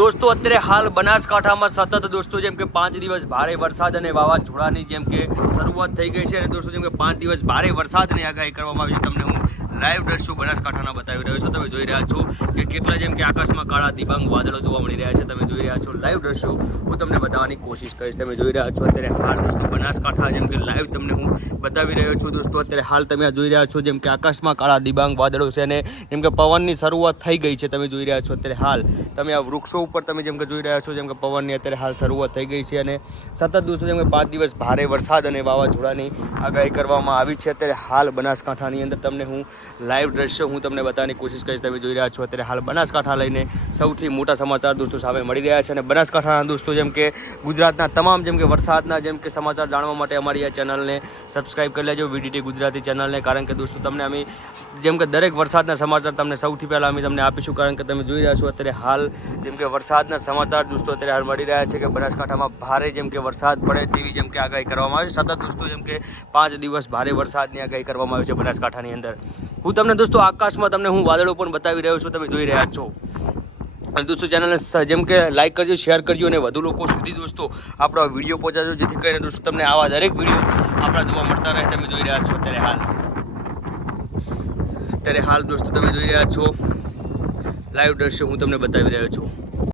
દોસ્તો અત્યારે હાલ બનાસકાંઠામાં સતત દોસ્તો જેમ કે 5 દિવસ ભારે વરસાદ અને વાવાઝોડાની જેમ કે શરૂઆત થઈ ગઈ છે અને દોસ્તો જેમ કે 5 દિવસ ભારે વરસાદની આગાહી કરવામાં આવી છે। તમને હું લાઈવ દ્રશ્યો બનાસકાંઠાના બતાવી રહ્યો છું। તમે જોઈ રહ્યા છો કે કેટલા જેમ કે આકાશમાં કાળા દિબાંગ વાદળો જોવા મળી રહ્યા છે। તમે જોઈ રહ્યા છો લાઈવ દ્રશ્યો હું તમને બતાવવાની કોશિશ કરીશ। તમે જોઈ રહ્યા છો અત્યારે હાલ દોસ્તો બનાસકાંઠા જેમ કે લાઈવ તમને હું બતાવી રહ્યો છું। દોસ્તો અત્યારે હાલ તમે જોઈ રહ્યા છો જેમ કે આકાશમાં કાળા દિબાંગ વાદળો છે અને જેમ કે પવનની શરૂઆત થઈ ગઈ છે। તમે જોઈ રહ્યા છો અત્યારે હાલ તમે આ વૃક્ષો ઉપર તમે જેમ કે જોઈ રહ્યા છો જેમ કે પવનની અત્યારે હાલ શરૂઆત થઈ ગઈ છે અને સતત દોસ્તો જેમ કે 5 દિવસ ભારે વરસાદ અને વાવાઝોડાની આગાહી કરવામાં આવી છે। અત્યારે હાલ બનાસકાંઠાની અંદર તમને હું લાઈવ દ્રશ્યો હું તમને બતાવવાની કોશિશ કરીશ। તમે જોઈ રહ્યા છો અત્યારે હાલ બનાસકાંઠા લઈને સૌથી મોટા સમાચાર દોસ્તો સામે મળી રહ્યા છે અને બનાસકાંઠાના દોસ્તો જેમ કે ગુજરાતના તમામ જેમ કે વરસાદના જેમ કે સમાચાર જાણવા માટે અમારી આ ચેનલને સબસ્ક્રાઈબ કરી લેજો, VDT ગુજરાતી ચેનલને, કારણ કે દોસ્તો તમને અમે જેમ કે દરેક વરસાદના સમાચાર તમને સૌથી પહેલાં અમે તમને આપીશું। કારણ કે તમે જોઈ રહ્યા છો અત્યારે હાલ જેમ કે વરસાદના સમાચાર દોસ્તો અત્યારે હાલ મળી રહ્યા છે કે બનાસકાંઠામાં ભારે જેમ કે વરસાદ પડે તેવી જેમ કે આગાહી કરવામાં આવી છે। સતત દોસ્તો જેમ કે 5 દિવસ ભારે વરસાદની આગાહી કરવામાં આવી છે બનાસકાંઠાની અંદર। હું તમને દોસ્તો આકાશમાં તમને હું વાદળો પણ બતાવી રહ્યો છું। તમે જોઈ રહ્યા છો અને દોસ્તો ચેનલને જેમ કે લાઈક કરજો, શેર કરજો અને વધુ લોકો સુધી દોસ્તો આપણો વિડીયો પહોંચાડજો, જેથી કરીને દોસ્તો તમને આવા દરેક વિડીયો આપણા જોવા મળતા રહે। તમે જોઈ રહ્યા છો અત્યારે હાલ દોસ્તો તમે જોઈ રહ્યા છો લાઈવ દ્રશ્યો હું તમને બતાવી રહ્યો છું।